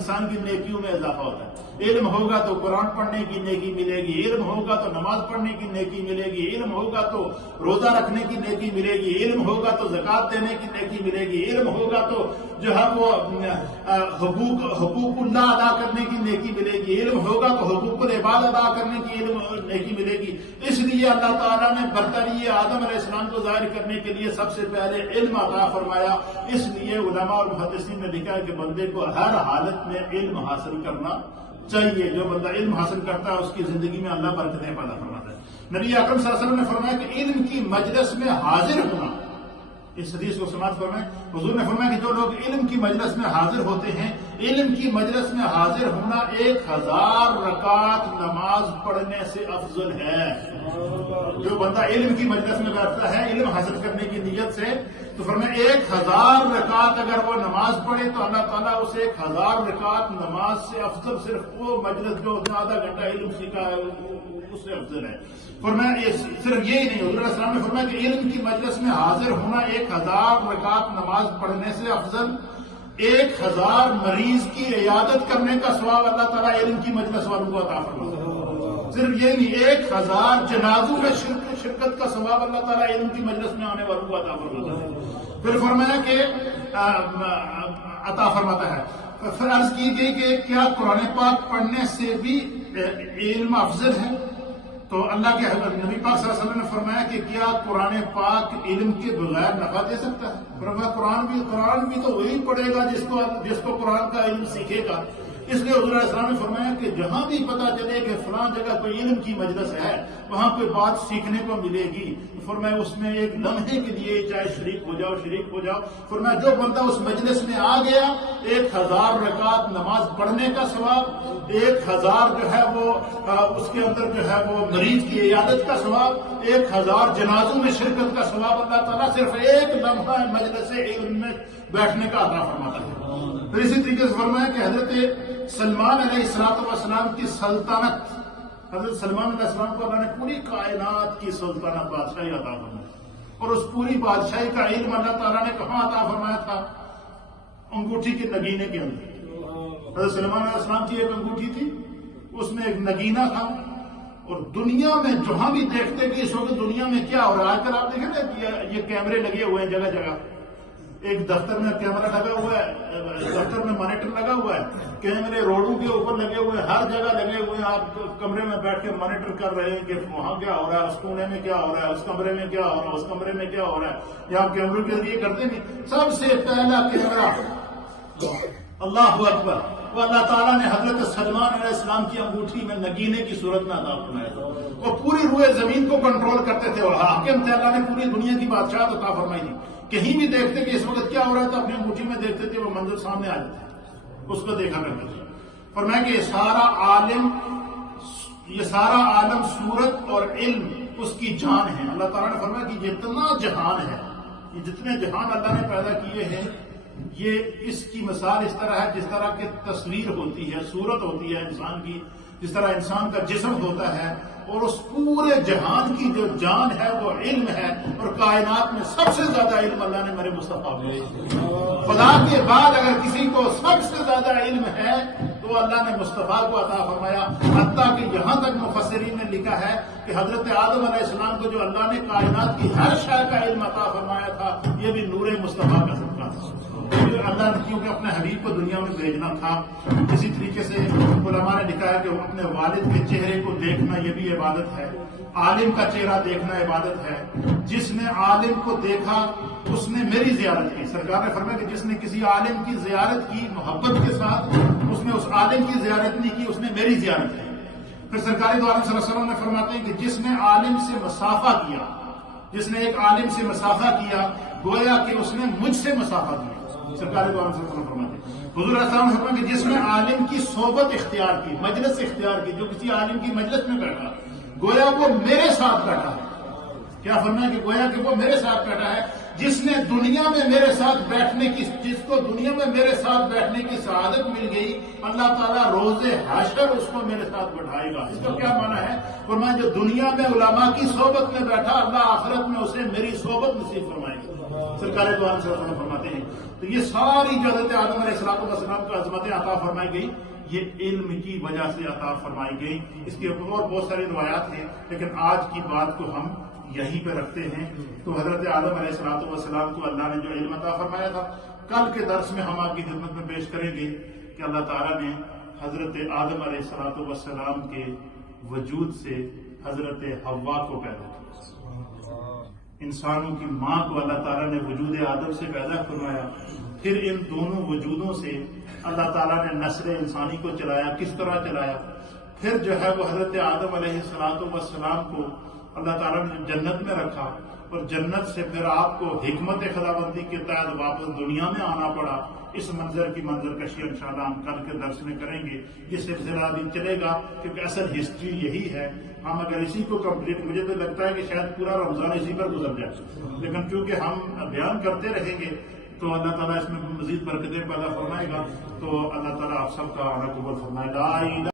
انسان کی نیکیوں میں اضافہ ہوتا ہے۔ علم ہوگا تو قرآن پڑھنے کی نیکی ملے گی، علم ہوگا تو نماز پڑھنے کی نیکی ملے گی، علم ہوگا تو روزہ رکھنے کی نیکی ملے گی، علم ہوگا تو زکوٰۃ دینے کی نیکی ملے گی، علم ہوگا تو جو ہے وہ حقوق اللہ ادا کرنے کی نیکی ملے گی، علم ہوگا تو حقوق العباد ادا کرنے کی نیکی ملے گی۔ اس لیے اللہ تعالیٰ نے برتری آدم علیہ السلام کو ظاہر کرنے کے لیے سب سے پہلے علم عطا فرمایا۔ اس لیے علماء اور محدثین نے لکھا ہے کہ بندے کو ہر حالت میں علم حاصل کرنا چاہیے۔ جو بندہ علم حاصل کرتا ہے اس کی زندگی میں اللہ برکتیں پیدا فرماتا ہے۔ نبی اکرم صلی اللہ علیہ وسلم نے فرمایا کہ علم کی مجلس میں حاضر ہونا، اس حدیث کو سماعت فرمائیں، حضور نے فرمایا کہ جو لوگ علم کی مجلس میں حاضر ہوتے ہیں، علم کی مجلس میں حاضر ہونا 1000 رکعت نماز پڑھنے سے افضل ہے۔ جو بندہ علم کی مجلس میں بیٹھتا ہے علم حاصل کرنے کی نیت سے، تو فرمایا 1000 رکعت اگر وہ نماز پڑھے تو اللہ تعالیٰ اسے 1000 رکعت نماز سے افضل، صرف وہ مجلس جو اس نے آدھا گھنٹہ علم سیکھا ہے اس سے افضل ہے۔ فرمایا صرف یہی نہیں، حضور علیہ السلام نے فرمایا کہ علم کی مجلس میں حاضر ہونا 1000 رکعت نماز پڑھنے سے افضل، 1000 مریض کی عیادت کرنے کا ثواب اللہ تعالیٰ علم کی مجلس والوں کو عطا فرماتا ہے۔ صرف یہی نہیں، 1000 جنازوں میں شرکت کا ثواب اللہ تعالیٰ علم کی مجلس میں آنے والوں کو عطا فرماتا ہے۔ پھر فرمایا کہ عطا فرماتا ہے۔ پھر عرض کی گئی کہ کیا قرآن پاک پڑھنے سے بھی علم افضل ہے؟ تو اللہ کے نبی پاک صلی اللہ علیہ وسلم نے فرمایا کہ کیا قرآن پاک علم کے بغیر نفع دے سکتا ہے؟ فرمایا قرآن بھی تو وہی پڑھے گا جس کو قرآن کا علم سیکھے گا۔ اس لیے حضور علیہ السلام نے فرمایا کہ جہاں بھی پتا چلے کہ فلاں جگہ کوئی علم کی مجلس ہے، وہاں کوئی بات سیکھنے کو ملے گی، فرمایا اس میں ایک لمحے کے لیے چاہے شریک ہو جاؤ۔ فرمایا جو بندہ اس مجلس میں آ گیا 1000 رکعت نماز پڑھنے کا ثواب، 1000 جو ہے وہ اس کے اندر جو ہے وہ مریض کی عیادت کا ثواب، 1000 جنازوں میں شرکت کا ثواب اللہ تعالیٰ صرف ایک لمحہ مجلس علم میں بیٹھنے کا عطا فرماتا ہے۔ پھر اسی طریقے سے فرمایا کہ حضرت سلمان علیہ السلام کی سلطنت، حضرت سلمان علیہ السلام کو اللہ نے پوری کائنات کی سلطنت بادشاہی عطا فرمائی، اور اس پوری بادشاہی کا علم اللہ تعالیٰ نے کہاں عطا فرمایا تھا؟ انگوٹھی کے نگینے کے اندر۔ حضرت سلمان علیہ السلام کی ایک انگوٹھی تھی، اس میں ایک نگینہ تھا، اور دنیا میں جہاں بھی دیکھتے کہ اس وقت دنیا میں کیا ہو رہا ہے، آج کل آپ دیکھیں نا یہ کیمرے لگے ہوئے ہیں جگہ جگہ، ایک دفتر میں کیمرہ لگا ہوا ہے، دفتر میں مانیٹر لگا ہوا ہے، کیمرے روڈوں کے اوپر لگے ہوئے ہیں، ہر جگہ لگے ہوئے ہیں، آپ کمرے میں بیٹھ کے مانیٹر کر رہے ہیں کہ وہاں کیا ہو رہا ہے، اس کونے میں کیا ہو رہا ہے، اس کمرے میں کیا ہو رہا ہے، اس کمرے میں کیا ہو رہا ہے، یا آپ کیمروں کے ذریعے کرتے نہیں۔ سب سے پہلا کیمرہ اللہ اکبر وہ اللہ تعالیٰ نے حضرت سلمان علیہ السلام کی انگوٹھی میں نگینے کی صورت میں عطا فرمایا تھا۔ وہ پوری روئے زمین کو کنٹرول کرتے تھے، اور حاکم تھے، اللہ نے پوری دنیا کی بادشاہت عطا فرمائی تھی۔ کہیں بھی دیکھتے کہ اس وقت کیا ہو رہا تھا، اپنی انگوٹھی میں دیکھتے تھے، وہ منظر سامنے آ جاتے، اس کو دیکھا کرتے تھے۔ فرمایا کہ یہ سارا عالم صورت اور علم اس کی جان ہے۔ اللہ تعالیٰ نے فرمایا کہ جتنا جہان ہے، یہ جتنے جہان اللہ نے پیدا کیے ہیں، یہ اس کی مثال اس طرح ہے جس طرح کہ تصویر ہوتی ہے، صورت ہوتی ہے انسان کی، جس طرح انسان کا جسم ہوتا ہے، اور اس پورے جہان کی جو جان ہے وہ علم ہے، اور کائنات میں سب سے زیادہ علم اللہ نے میرے مصطفیٰ کو دیا۔ خدا کے بعد اگر کسی کو سب سے زیادہ علم ہے تو اللہ نے مصطفیٰ کو عطا فرمایا، حتیٰ کہ یہاں تک مفسرین نے لکھا ہے کہ حضرت آدم علیہ السلام کو جو اللہ نے کائنات کی ہر شے کا علم عطا فرمایا تھا، یہ بھی نور مصطفیٰ کا صدقہ تھا۔ اللہ نے کیونکہ اپنے حبیب کو دنیا میں بھیجنا تھا۔ اسی طریقے سے علماء نے لکھا ہے کہ اپنے والد کے چہرے کو دیکھنا یہ بھی عبادت ہے، عالم کا چہرہ دیکھنا عبادت ہے۔ جس نے عالم کو دیکھا اس نے میری زیارت کی۔ سرکار نے فرمایا کہ جس نے کسی عالم کی زیارت کی محبت کے ساتھ، اس نے اس عالم کی زیارت نہیں کی، اس نے میری زیارت کی۔ پھر سرکار دو عالم صلی اللہ علیہ وسلم نے فرماتے ہیں کہ جس نے عالم سے مسافہ کیا، جس نے ایک عالم سے مسافہ کیا، گویا کہ اس نے مجھ سے مسافہ کیا۔ سرکار دو عالم صلی اللہ علیہ وسلم فرماتے ہیں، حضور علیہ السلام نے فرمایا کہ جس نے عالم کی صحبت اختیار کی، مجلس اختیار کی، جو کسی عالم کی مجلس میں بیٹھا، گویا وہ میرے ساتھ بیٹھا ہے۔ کیا فرمایا کہ گویا کہ وہ میرے ساتھ بیٹھا ہے۔ جس نے دنیا میں میرے ساتھ بیٹھنے کی، جس کو دنیا میں میرے ساتھ بیٹھنے کی سعادت مل گئی، اللہ تعالیٰ روز حشر اس کو میرے ساتھ بٹھائے گا۔ اس کا کیا معنی ہے؟ فرمایا جو دنیا میں علماء کی صحبت میں بیٹھا، اللہ آخرت میں اسے میری صحبت نصیب فرمائے گا۔ سرکار دو عالم صلی اللہ علیہ وسلم فرماتے ہیں تو یہ ساری جو حضرت آدم علیہ السلام کو عظمتیں عطا فرمائی گئی یہ علم کی وجہ سے عطا فرمائی گئی. اس کے اوپر اور بہت ساری روایات ہیں لیکن آج کی بات کو ہم یہیں پہ رکھتے ہیں. تو حضرت آدم علیہ السلام کو اللہ نے جو علم عطا فرمایا تھا کل کے درس میں ہم آپ کی خدمت میں پیش کریں گے کہ اللہ تعالیٰ نے حضرت آدم علیہ السلام کے وجود سے حضرت حوا کو پیدا کیا. انسانوں کی ماں کو اللہ تعالیٰ نے وجود آدم سے پیدا فرمایا. پھر ان دونوں وجودوں سے اللہ تعالیٰ نے نسل انسانی کو چلایا. کس طرح چلایا؟ پھر جو ہے وہ حضرت آدم علیہ السلام کو اللہ تعالیٰ نے جنت میں رکھا اور جنت سے پھر آپ کو حکمت خداوندی کے تحت واپس دنیا میں آنا پڑا. اس منظر کی منظر کشی انشاءاللہ ہم کل کے درس میں کریں گے. یہ سلسلہ دن چلے گا کیونکہ اصل ہسٹری یہی ہے. ہم اگر اسی کو کمپلیٹ، مجھے تو لگتا ہے کہ شاید پورا رمضان اسی پر گزر جائے، لیکن چونکہ ہم بیان کرتے رہیں گے تو اللہ تعالیٰ اس میں مزید برکتیں پیدا فرمائے گا. تو اللہ تعالیٰ آپ سب کا آنا قبول فرمائے. لا الہ